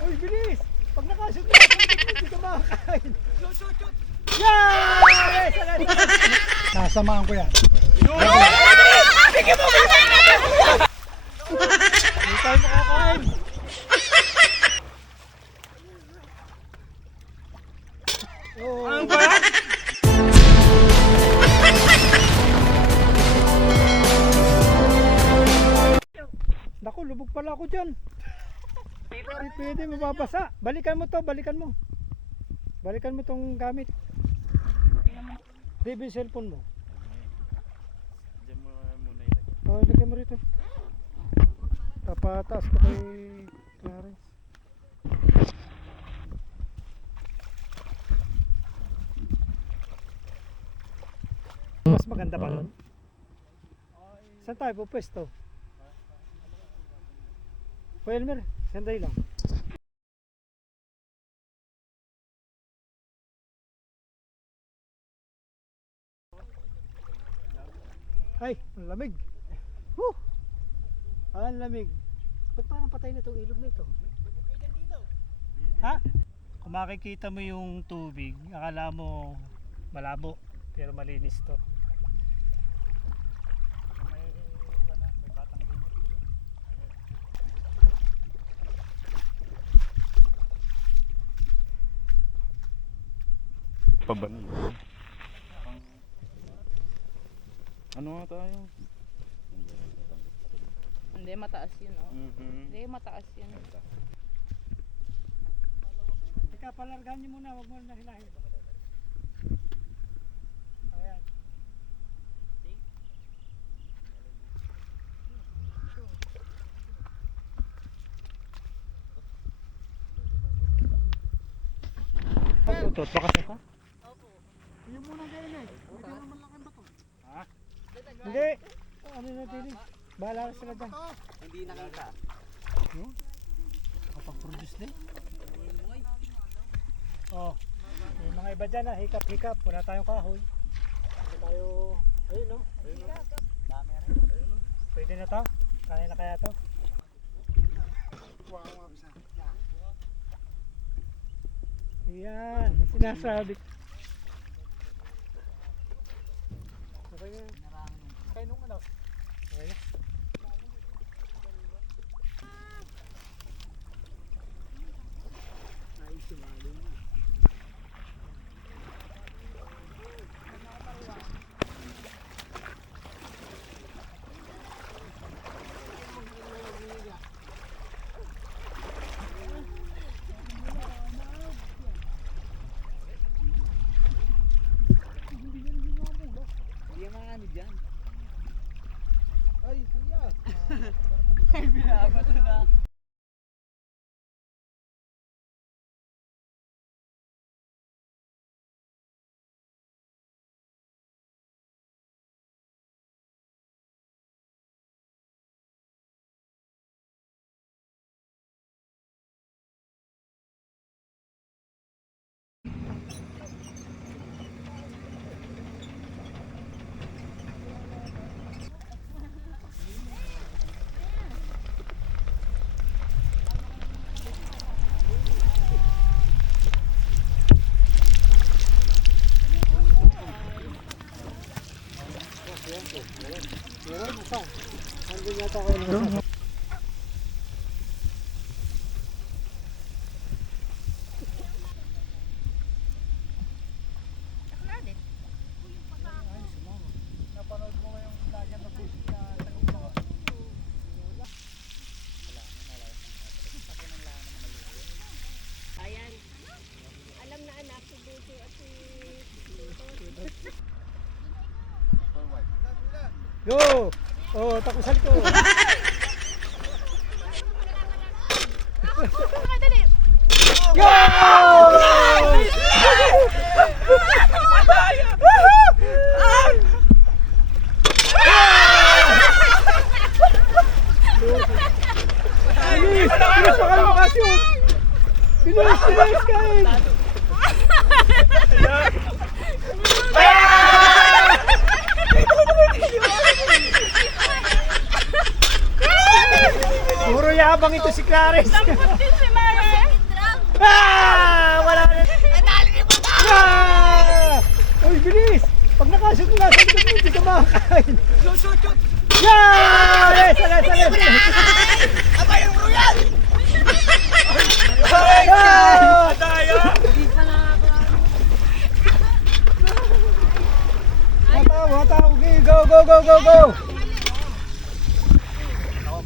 Uy, bilis! Pag nakashoot ka, hindi ka makakain. Yay! Sasamahan ko yan. Bigyan mo! Hindi tayo makakain. Ano ba yan? Naku, lubog pala ako dyan. Pwede mababasa. Balikan mo to, balikan mo. Balikan mo tong gamit. Di ba yung cellphone mo? Diyan mo muna ilagay. Oh, ilagay mo rito. Tapataas ko kay Clarence. Mas maganda pa nun. Saan tayo pupwesto? Kuya Elmer, sandali lang. Ay, ang lamig. Woo! Ang lamig. Ba't parang patay na itong ilog na ito? Ha? Kung makikita mo yung tubig, akala mo malabo, pero malinis to. May batang din. Pabanin. Ano nga tayo? Hindi, mataas yun, oh. Hindi, mataas yun. Teka, palargahan niyo muna, huwag mo na hilahin. Ayan. Pag-utot, baka saka? Opo. Yung muna ganyan eh. Hindi naman laking bato. Ha? Hindi. Ano na din eh. Bahala na sila dyan. Hindi nakita. Yun. Kapag-produce din. Oh. Yung mga iba dyan hikap-hikap. Wala tayong kahoy. Hindi tayo... Ayun no? Ayun no? Dami rin. Ayun no? Pwede na to? Kaya na kaya to? Yan. Sinasabi. Okay na. Kaya nung ano? Okay na. Ay, sumali na. Hindi mga ano dyan. Ay, kuya. Ay, binabato na. Meron mo saan? Nandun yata ako na. Napanood mo ngayong lagyan na fishing na tagumpaw. Ayan. Alam na anak, si Busi at si Go! Oh, takusan ko. Dali! Go! Bilis! Bilis pa kayo makashoot! Bilis! Bilis kain! mayabang ito si Clarice. Sampot din si Mare. Wala na. Uy, bilis! Pag nakashoot mo nga sa likod mo, hindi ka makakain. Shoot! Yeah! Salas! Aba yung royal! Daya! Matao! Go!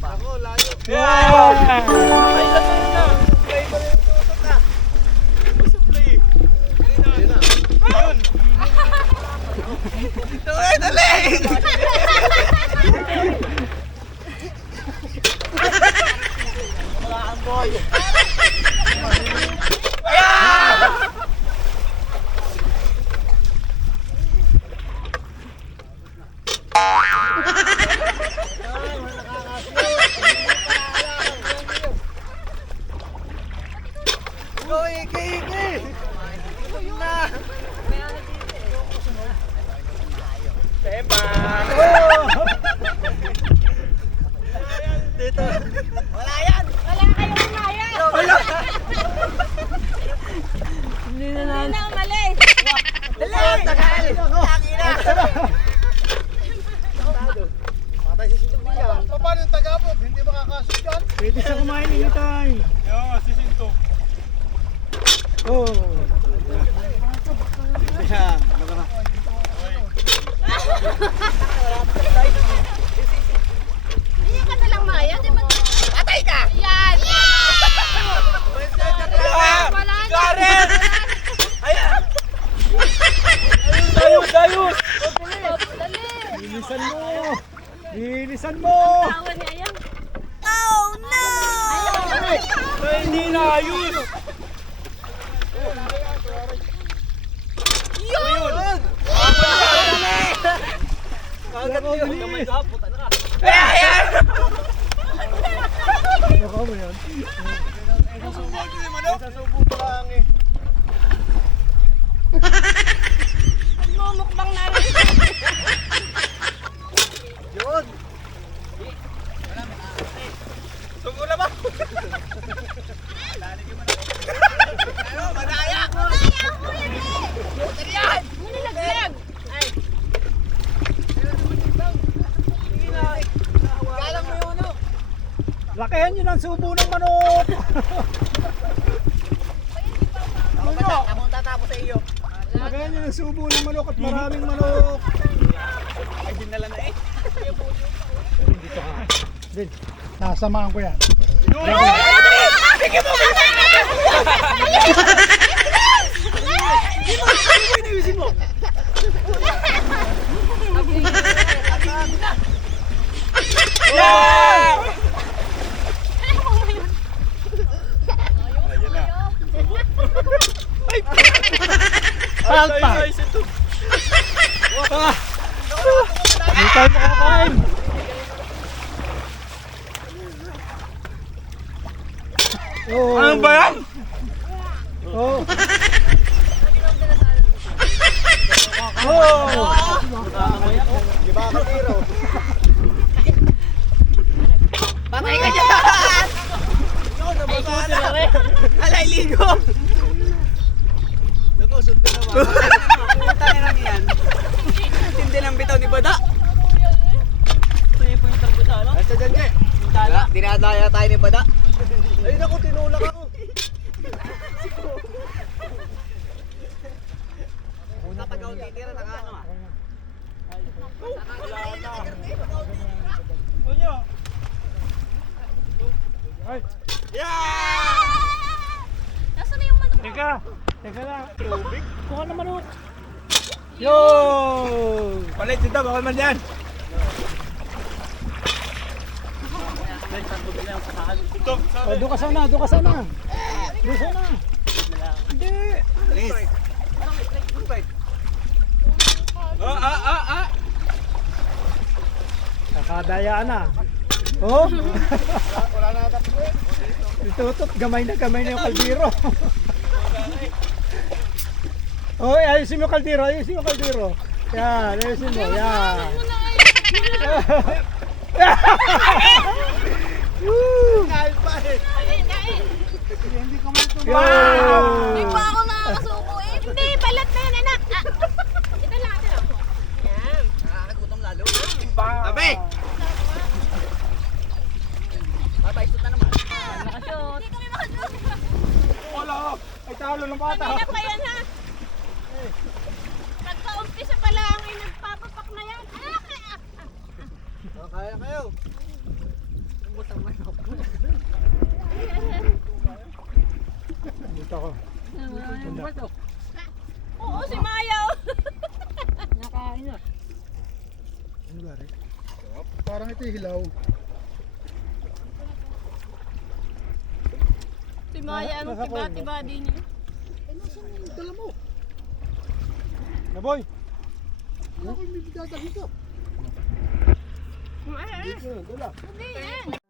Ako, layo. Yeah! Dali! Wala kang boy. Iki! Na! Dito. Wala yan! Wala kayong umaya. Hindi na umalis. Dali! Tagal! Tangina! Patay si Sinto Bilang. Paano yung tagabot? Hindi makakashoot yan? Pwede sa kumain anytime. Yo, sisinto. Oh. Yeah. Hindi ka na lang maya. Di mag... Patay ka! Yan! Wala na. Karen! Ayan! Dayos! Dali. Bilisan mo! Tawa niya yan. Hindi na ayos! Yun! Ako, bilis! Ayan! Ako mo yan. Nagmumukbang na rin. Yun! Tunggo na ba? Ano? Madaya! Madaya! Nilaglag. Galang mo yung ano? Lakihan nyo ng subo ng manok! Ako tatapos sa iyo. Lakihan nyo ng subo ng manok at maraming manok! Ay, dinala na eh. Dito ka. Din, nasamahan ko yan. Bigyan mo! Ayusin mo! Yeah! Ayan na. Palpa! Hindi tayo makakain! Oh. Ano ba yan? Oh! Oh! Di ba ako tiro? Patay ka dyan! Ikaw, nabasala! Alay, ligo! Nakusot ko naman. Puta na lang yan. Tindi ng bitaw ni Bada. Ito yung puntang Bada, no? Ay, sa dyan, Jay. Dinadaya tayo ni Bada. Ay, naku, tinulak ako. Una tagaw titira, naka ano ah. Ay! Nasaan na yung manok? Teka lang. Tubig? Kuha na manok. Yo! Palit dito, baka man yan. Ito, Oh, doon ka sana. Doon sana. Hindi. Please. Nakadayaan na. Oh? Itutot, gamay na yung kaldero. Oh, ayusin mo yung kaldero. Yan, ayusin mo. Yan. Kain pa eh. Hindi ka man ito. Hindi pa ako nakakasuko eh. Hindi, balat na yan anak. Ito lang, ito lang. Yan. Nakakagutom lalo. Tabi! Papaisot na naman. Nakashoot. Hindi kami makashoot. Wala. Ay, talo ng bata. Kanina pa yan ha. Nagka-umpisa pa lang ay nagpapapak na yan. Kaya kayo. Dito ko. Oo, si Maya. Ano ba rin? Parang ito yung hilaw. Si Maya, ang tiba-tiba din niya. Dala mo. Naboy! Ano ko yung bibigata dito? Ay, Dala. hindi yan.